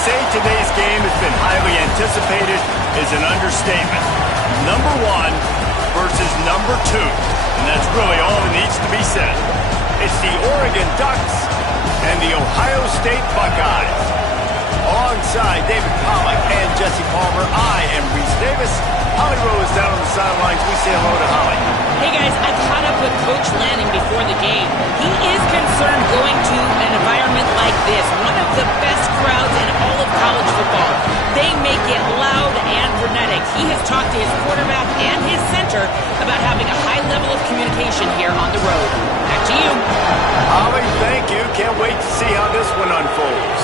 say today's game has been highly anticipated is an understatement. Number 1 versus number 2. And that's really all that needs to be said. It's the Oregon Ducks and the Ohio State Buckeyes. Alongside David Pollack and Jesse Palmer, I am Reese Davis. Holly Rowe is down on the sidelines. We say hello to Holly. Hey guys, I caught up with Coach Lanning before the game. He is concerned going to an environment like this, one of the best crowds in all of college football. They make it loud and frenetic. He has talked to his quarterback and his center about having a high level of communication here on the road. Back to you. Holly, thank you. Can't wait to see how this one unfolds.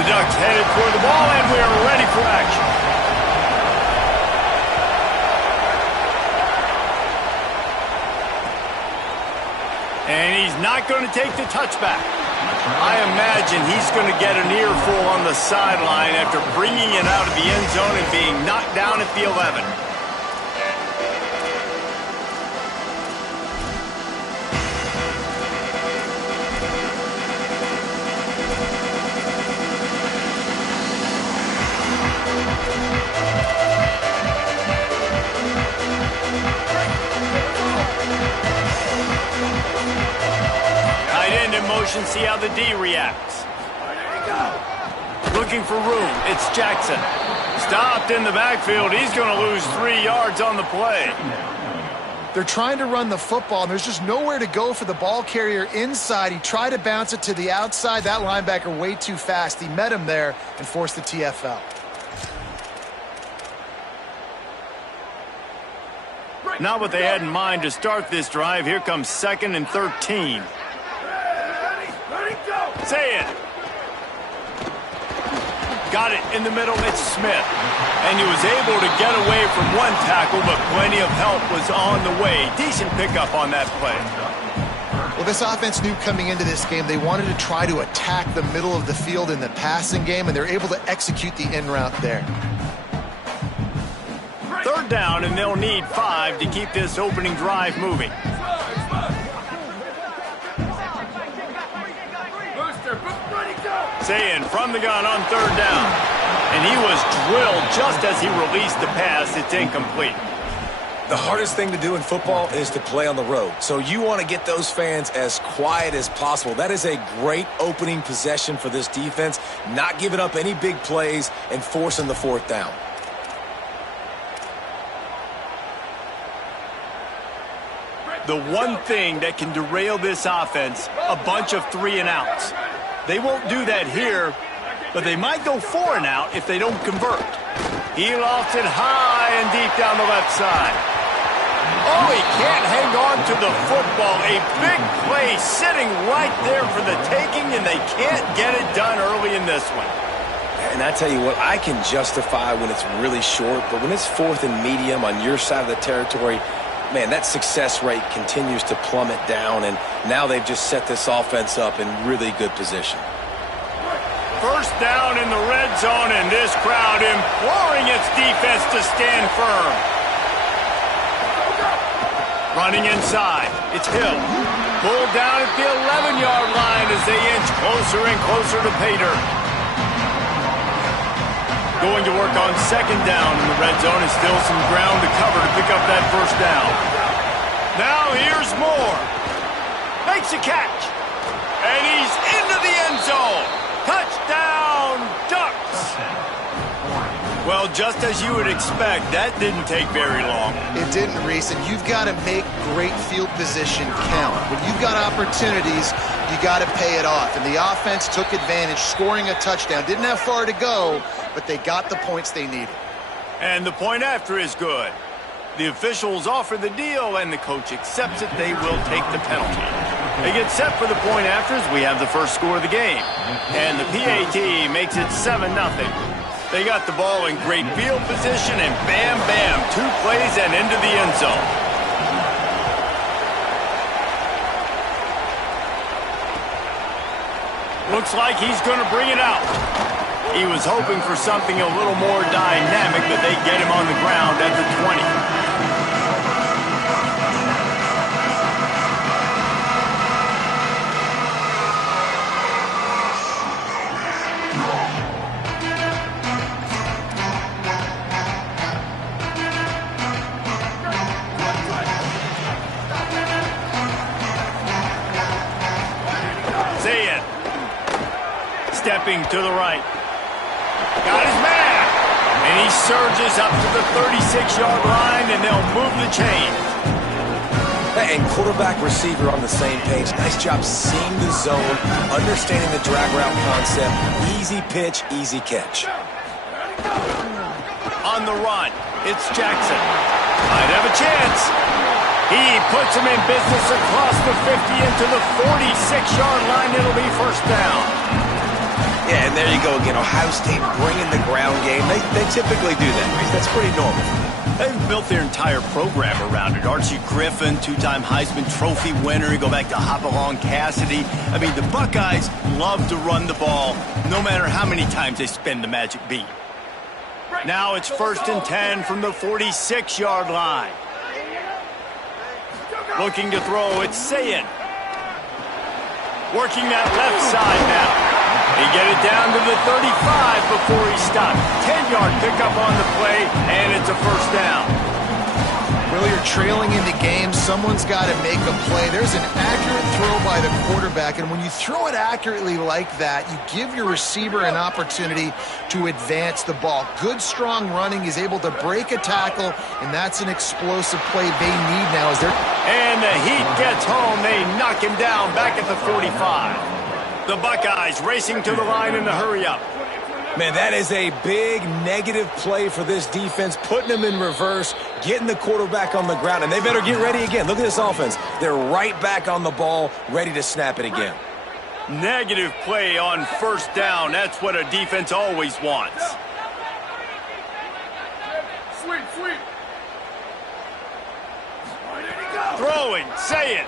Ducks headed toward the ball, and we are ready for action. And he's not going to take the touchback. I imagine he's going to get an earful on the sideline after bringing it out of the end zone and being knocked down at the 11. Motion, see how the D reacts. Looking for room. It's Jackson. Stopped in the backfield. He's going to lose 3 yards on the play. They're trying to run the football, and there's just nowhere to go for the ball carrier inside. He tried to bounce it to the outside. That linebacker way too fast. He met him there and forced the TFL. Not what they had in mind to start this drive. Here comes 2nd and 13. Say it. Got it in the middle. It's Smith. And he was able to get away from one tackle, but plenty of help was on the way. Decent pickup on that play. Well, this offense knew coming into this game they wanted to try to attack the middle of the field in the passing game, and they're able to execute the in route there. 3rd down, and they'll need 5 to keep this opening drive moving. Saying from the gun on 3rd down. And he was drilled just as he released the pass. It's incomplete. The hardest thing to do in football is to play on the road. So you want to get those fans as quiet as possible. That is a great opening possession for this defense. Not giving up any big plays and forcing the 4th down. The one thing that can derail this offense, a bunch of 3 and outs. They won't do that here, but they might go 4 and out if they don't convert. He lofts it high and deep down the left side. Oh, he can't hang on to the football. A big play sitting right there for the taking, and they can't get it done early in this one. And I tell you what, I can justify when it's really short, but when it's 4th and medium on your side of the territory, man, that success rate continues to plummet down, and now they've just set this offense up in really good position. 1st down in the red zone, and this crowd imploring its defense to stand firm. Running inside, it's Hill. Pulled down at the 11-yard line as they inch closer and closer to pay dirt. Going to work on 2nd down in the red zone, and still some ground to cover to pick up that 1st down. Now here's Moore. Makes a catch. And he's into the end zone. Touchdown, Ducks. Well, just as you would expect, that didn't take very long. It didn't, Reese, and you've got to make great field position count. When you've got opportunities, you got to pay it off. And the offense took advantage, scoring a touchdown. Didn't have far to go, but they got the points they needed. And the point after is good. The officials offer the deal, and the coach accepts it. They will take the penalty. They get set for the point afters. We have the first score of the game. And the PAT makes it 7-0. They got the ball in great field position, and bam, bam, 2 plays and into the end zone. Looks like he's going to bring it out. He was hoping for something a little more dynamic, but they get him on the ground at the 20. Stepping to the right. Got his man. And he surges up to the 36-yard line, and they'll move the chain. And quarterback receiver on the same page. Nice job seeing the zone, understanding the drag route concept. Easy pitch, easy catch. On the run, it's Jackson. Might have a chance. He puts him in business across the 50 into the 46-yard line. It'll be first down. Yeah, and there you go again. Ohio State bringing the ground game. They typically do that, Reese. That's pretty normal. They've built their entire program around it. Archie Griffin, 2-time Heisman Trophy winner. You go back to Hopalong Cassidy. I mean, the Buckeyes love to run the ball, no matter how many times they spin the magic beat. Now it's 1st and 10 from the 46-yard line. Looking to throw, it's Ncaa. Working that left side now. They get it down to the 35 before he stopped. 10-yard pickup on the play, and it's a first down. Really, you're trailing into games. Someone's got to make a play. There's an accurate throw by the quarterback, and when you throw it accurately like that, you give your receiver an opportunity to advance the ball. Good, strong running. He's able to break a tackle, and that's an explosive play they need now. And the heat gets home. They knock him down back at the 45. The Buckeyes racing to the line in the hurry-up. Man, that is a big negative play for this defense, putting them in reverse, getting the quarterback on the ground, and they better get ready again. Look at this offense. They're right back on the ball, ready to snap it again. Negative play on first down. That's what a defense always wants. Sweep. Throwing, say it.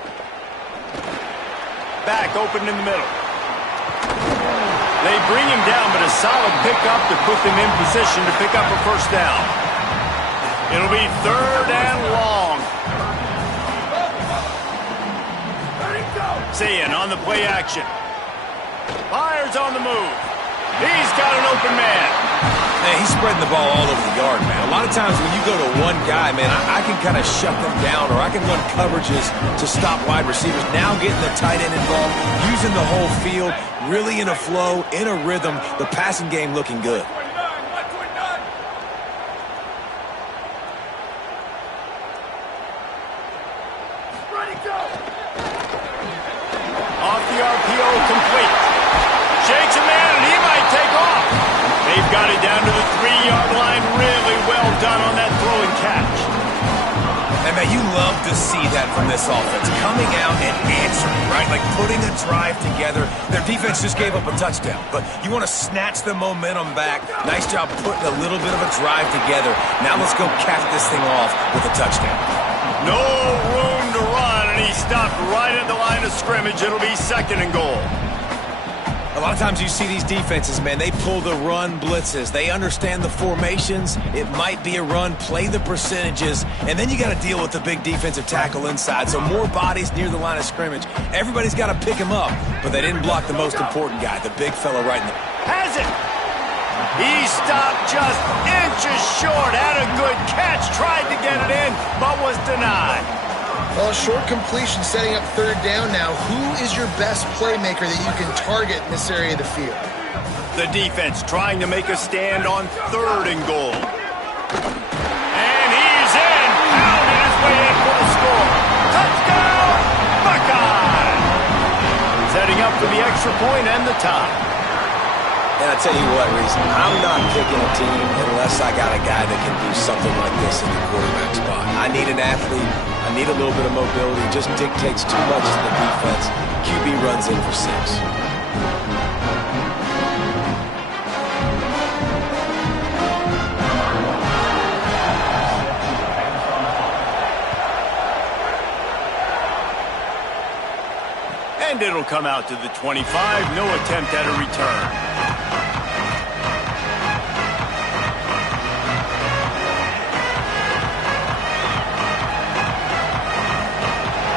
Back open in the middle. They bring him down, but a solid pickup to put them in position to pick up a first down. It'll be 3rd and long. Ncaa on the play action. Fires on the move. He's got an open man. Man, he's spreading the ball all over the yard, man. A lot of times when you go to one guy, man, I can kind of shut them down, or I can run coverages to stop wide receivers. Now getting the tight end involved, using the whole field, really in a flow, in a rhythm, the passing game looking good. Off the RPO, complete. Shakes a man, and he might take off. They've got it down to the 3-yard line. Really well done on that throw and catch. And man, you love to see that from this offense. Coming out and answering, right? Like putting a drive together. Their defense just gave up a touchdown, but you want to snatch the momentum back. Nice job putting a little bit of a drive together. Now let's go cap this thing off with a touchdown. No room to run, and he stopped right at the line of scrimmage. It'll be 2nd and goal. A lot of times you see these defenses, man, they pull the run blitzes. They understand the formations. It might be a run, play the percentages, and then you got to deal with the big defensive tackle inside. So more bodies near the line of scrimmage. Everybody's got to pick him up, but they didn't block the most important guy, the big fella right in the... Has it! He stopped just inches short, had a good catch, tried to get it in, but was denied. Well, short completion setting up 3rd down now. Who is your best playmaker that you can target in this area of the field? The defense trying to make a stand on 3rd and goal. And he's in, pounding his way in for the score. Touchdown, Buckeye! Setting up for the extra point and the tie. And I tell you what, Reese, I'm not picking a team unless I got a guy that can do something like this in the quarterback spot. I need an athlete. I need a little bit of mobility. It just dictates too much to the defense. QB runs in for 6. And it'll come out to the 25. No attempt at a return.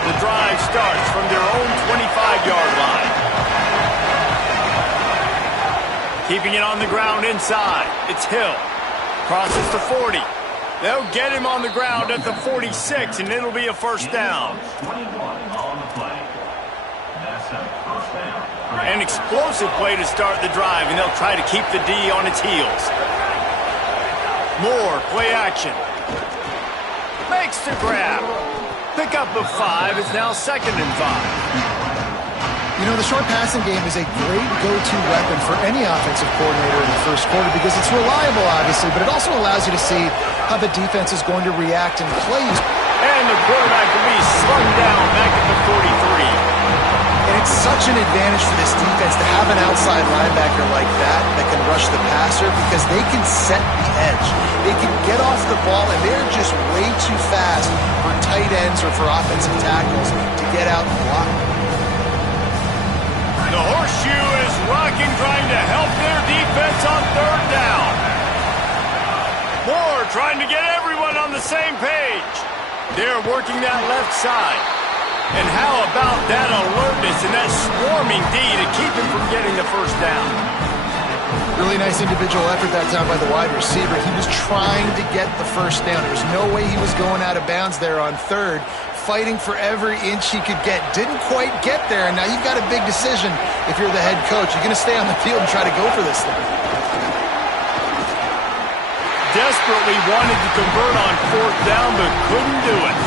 The drive starts from their own 25-yard line. Keeping it on the ground inside. It's Hill. Crosses to 40. They'll get him on the ground at the 46, and it'll be a first down. An explosive play to start the drive, and they'll try to keep the D on its heels. Moore, play action. Makes the grab. Pickup of 5 is now 2nd and 5. You know, the short passing game is a great go-to weapon for any offensive coordinator in the first quarter because it's reliable, obviously, but it also allows you to see how the defense is going to react and play. And the quarterback will be slung down back at the 43. And it's such an advantage for this defense to have an outside linebacker like that can rush the passer because they can set the edge. They can get off the ball, and they're just way too fast for tight ends or for offensive tackles to get out and block. The horseshoe is rocking, trying to help their defense on 3rd down. Moore trying to get everyone on the same page. They're working that left side. And how about that alertness and that swarming D to keep him from getting the first down? Really nice individual effort that time by the wide receiver. He was trying to get the first down. There was no way he was going out of bounds there on 3rd, fighting for every inch he could get. Didn't quite get there, and now you've got a big decision if you're the head coach. You're going to stay on the field and try to go for this thing. Desperately wanted to convert on 4th down, but couldn't do it.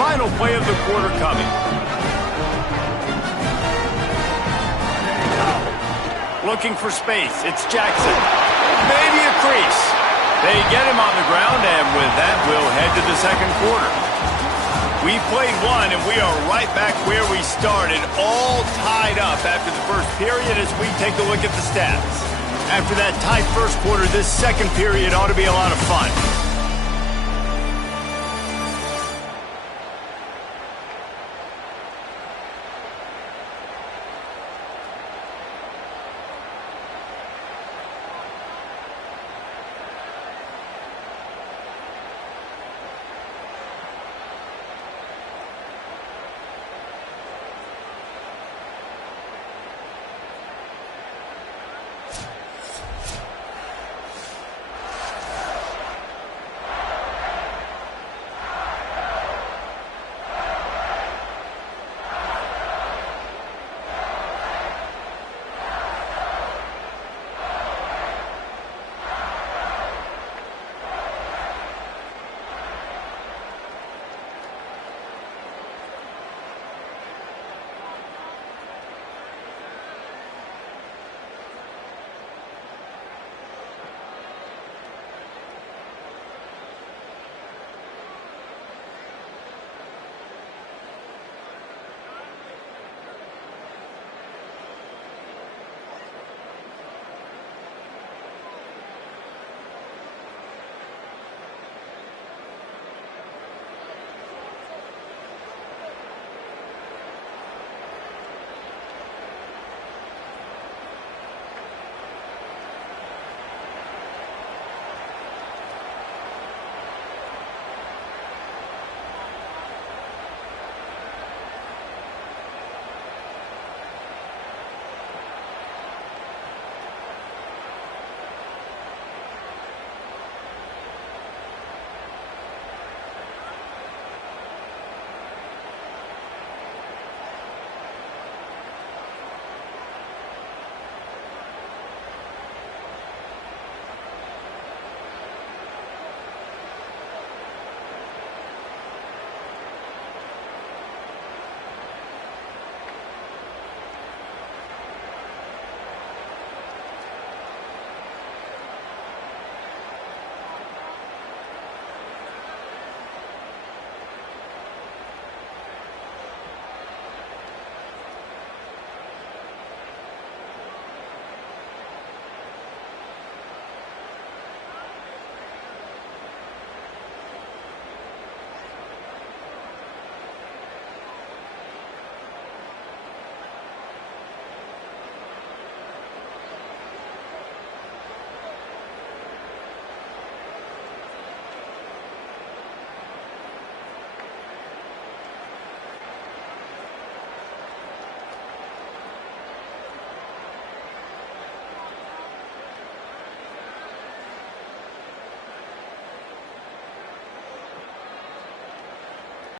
Final play of the quarter coming. Looking for space. It's Jackson. Maybe a crease. They get him on the ground, and with that, we'll head to the 2nd quarter. We played 1, and we are right back where we started, all tied up after the first period as we take a look at the stats. After that tight first quarter, this 2nd period ought to be a lot of fun.